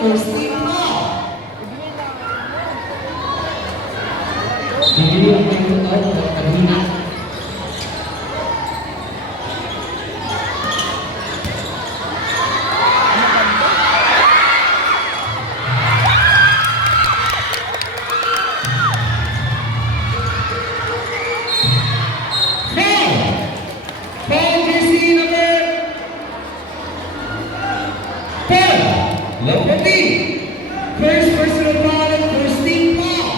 First team foul. Hindi ang may tutaw at kanina. First personal foul and first team foul.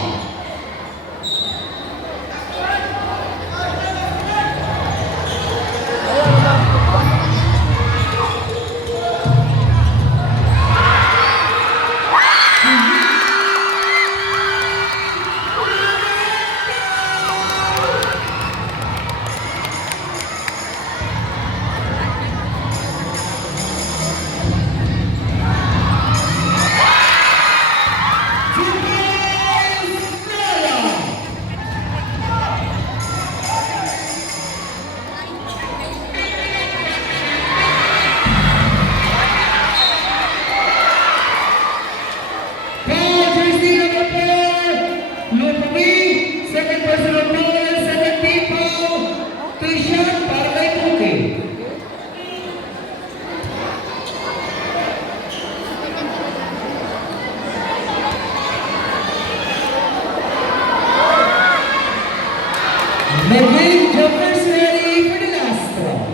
Second personal foul and second team foul. 3 shot para kay Puki. Making jumpers ready for the last one.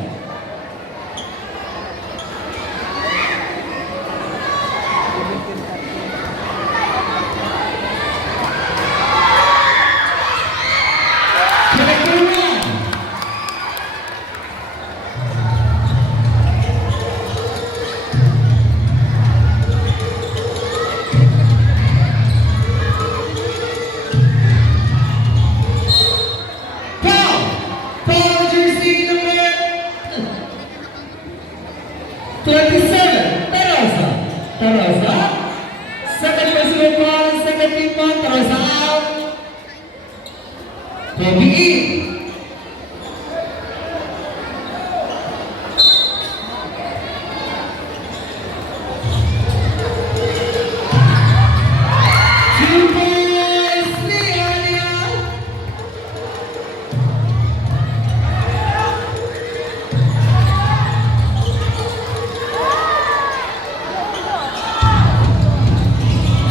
Tarosa. Second personal foul, second team foul, Tarosa out. Toby in.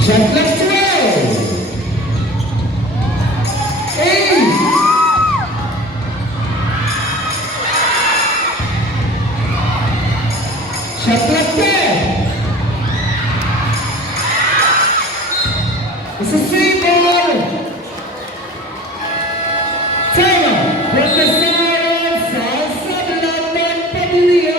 Shot left to roll. Shot left there. It's a free ball. Timer. Professor Salsa Blandan Pavilion.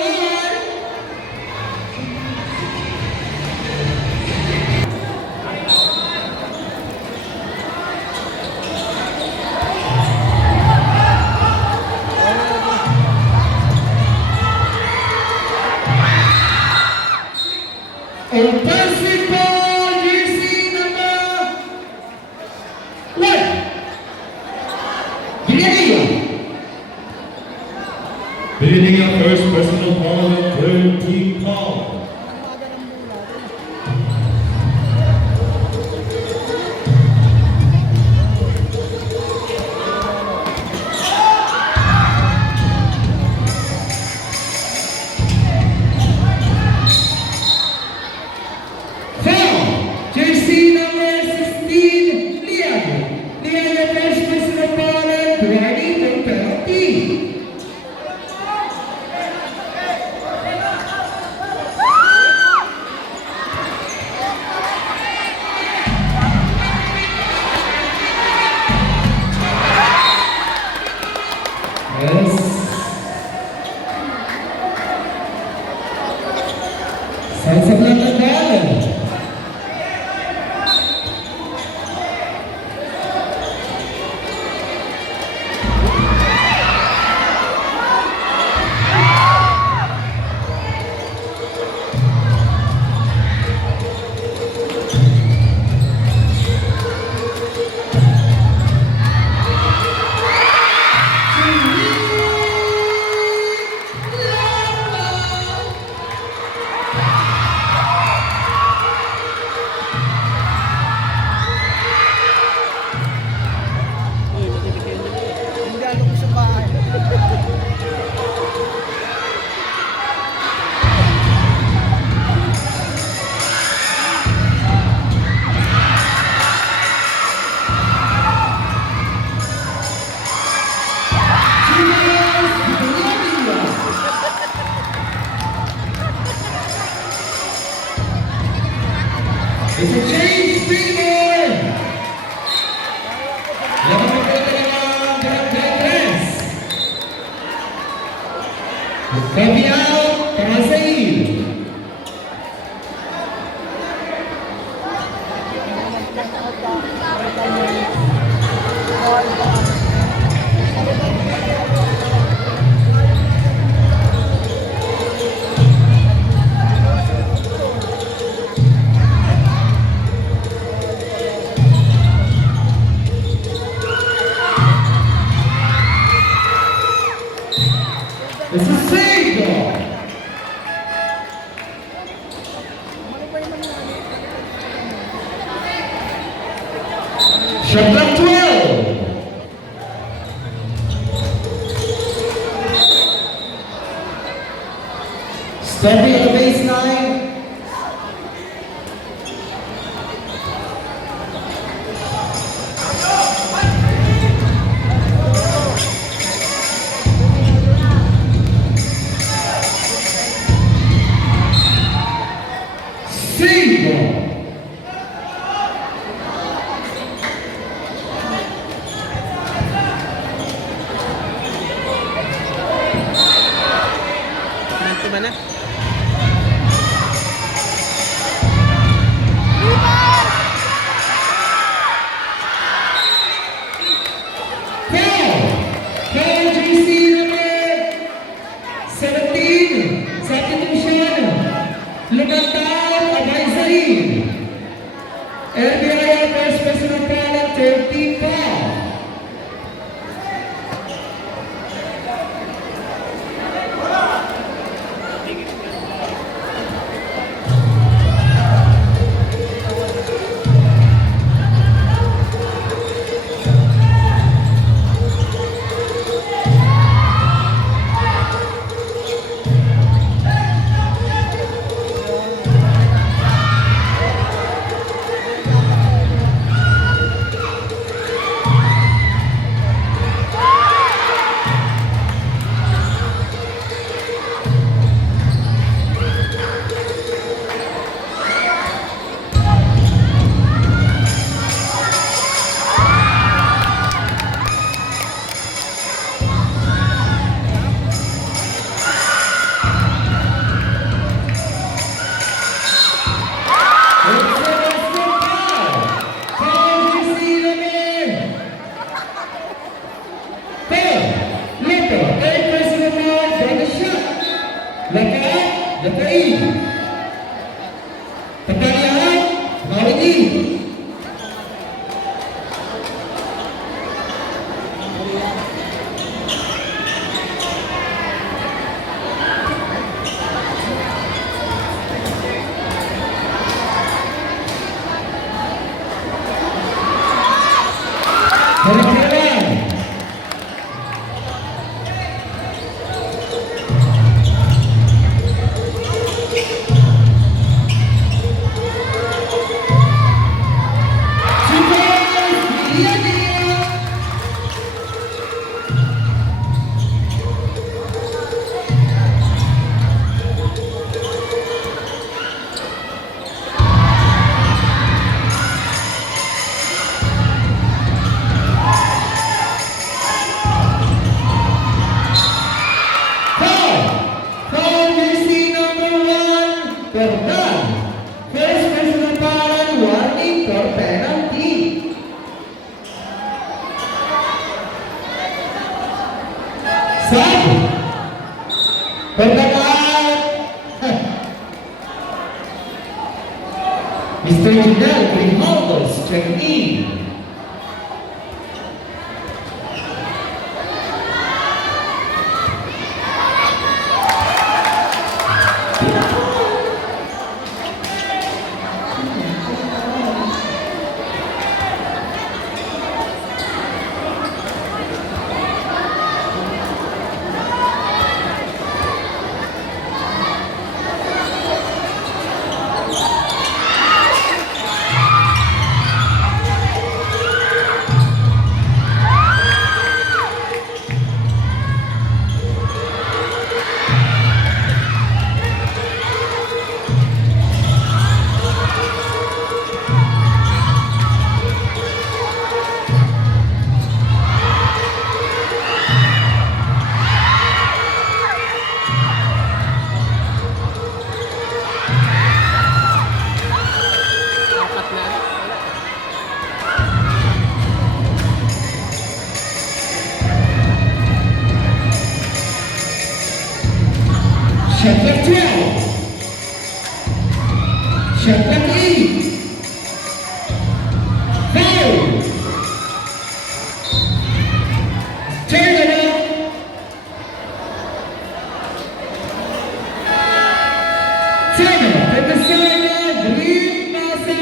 Offensive ball, jersey number 1. Bilinigya first personal foul and third team foul. Foul. It's a change, Springboard! Laban mo po dalawang barangay press. Copy out, Parasail. It's a save ball. Shot clock 12. Stepping at the baseline. Save ball. Nanti mana? KGC number 17, substitution, Lugatao Advisory, LBI first personal talent 13 foul. Mr. Janelle Grimaldos checking in. Shot clock 8. Foul. Turnover. Seven. At the side, Green Nasa.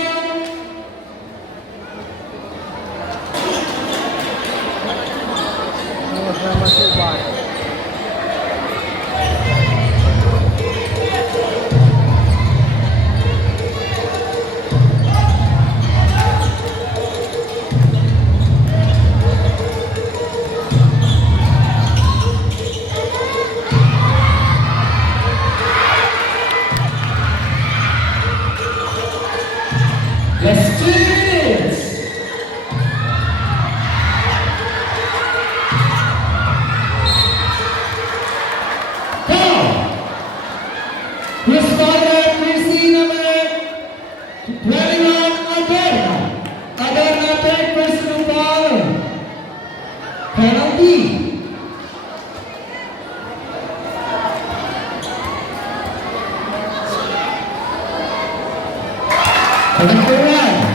Last 2 minutes. Foul. Responde Christy number 21, Adorna. Adorna, third personal foul. Penalty. Number 1.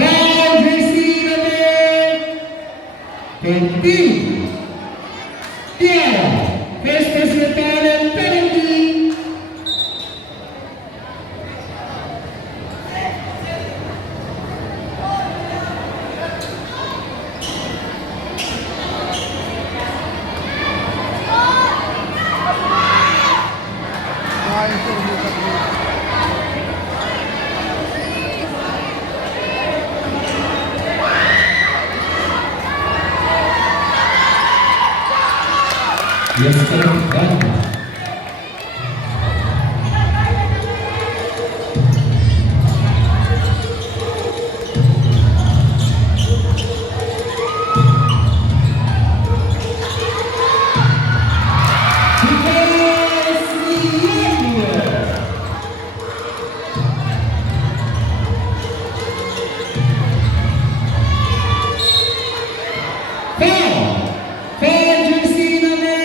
Foul, jersey number 15. Tiara, first personal foul and penalty. Yes, sir. Done. Jersey number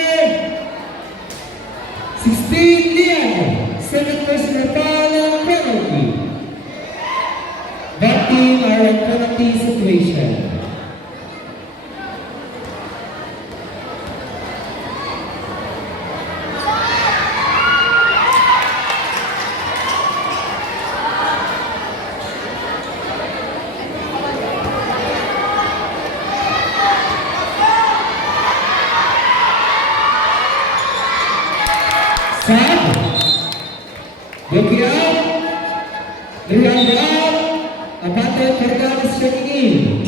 16, Lian. Second personal foul and penalty. That team are in penalty situation. Sab, Goki out, Rian out, Abate Fergal is checking in.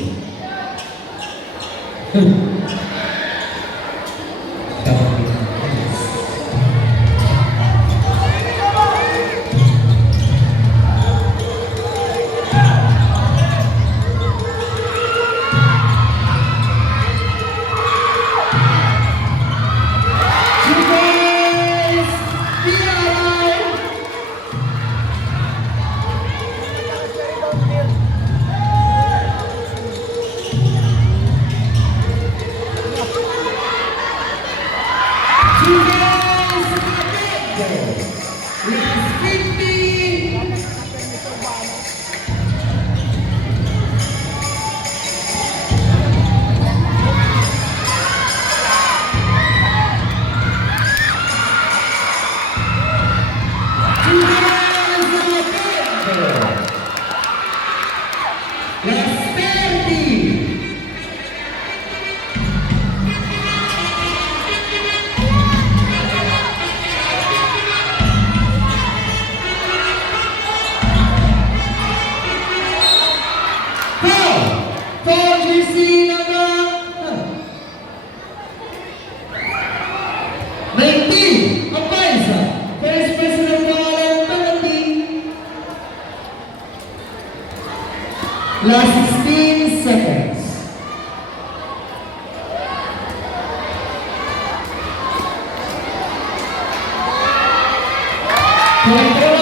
Ang paisa, first personal foul and penalty. Last 16 seconds. Control.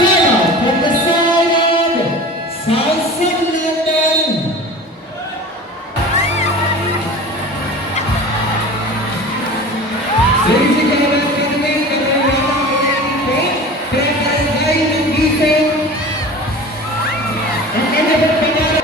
Channel from the side of South London. Sisigawan kami Pagkalagay ng gising. Ang kanyang pangalan.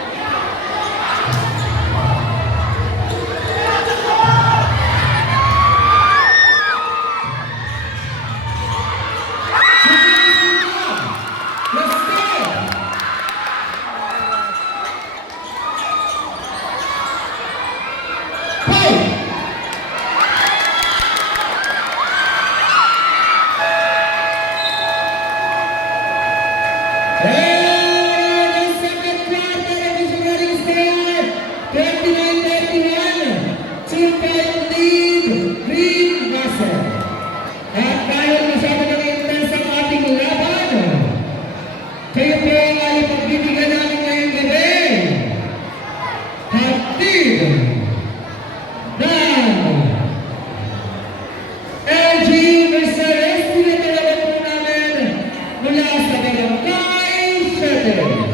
Kayo po ay pagbibigyan namin ngayong gabi. Hatid ng LG Mercedes. Pinatalaga po namin mula sa Barangay 7.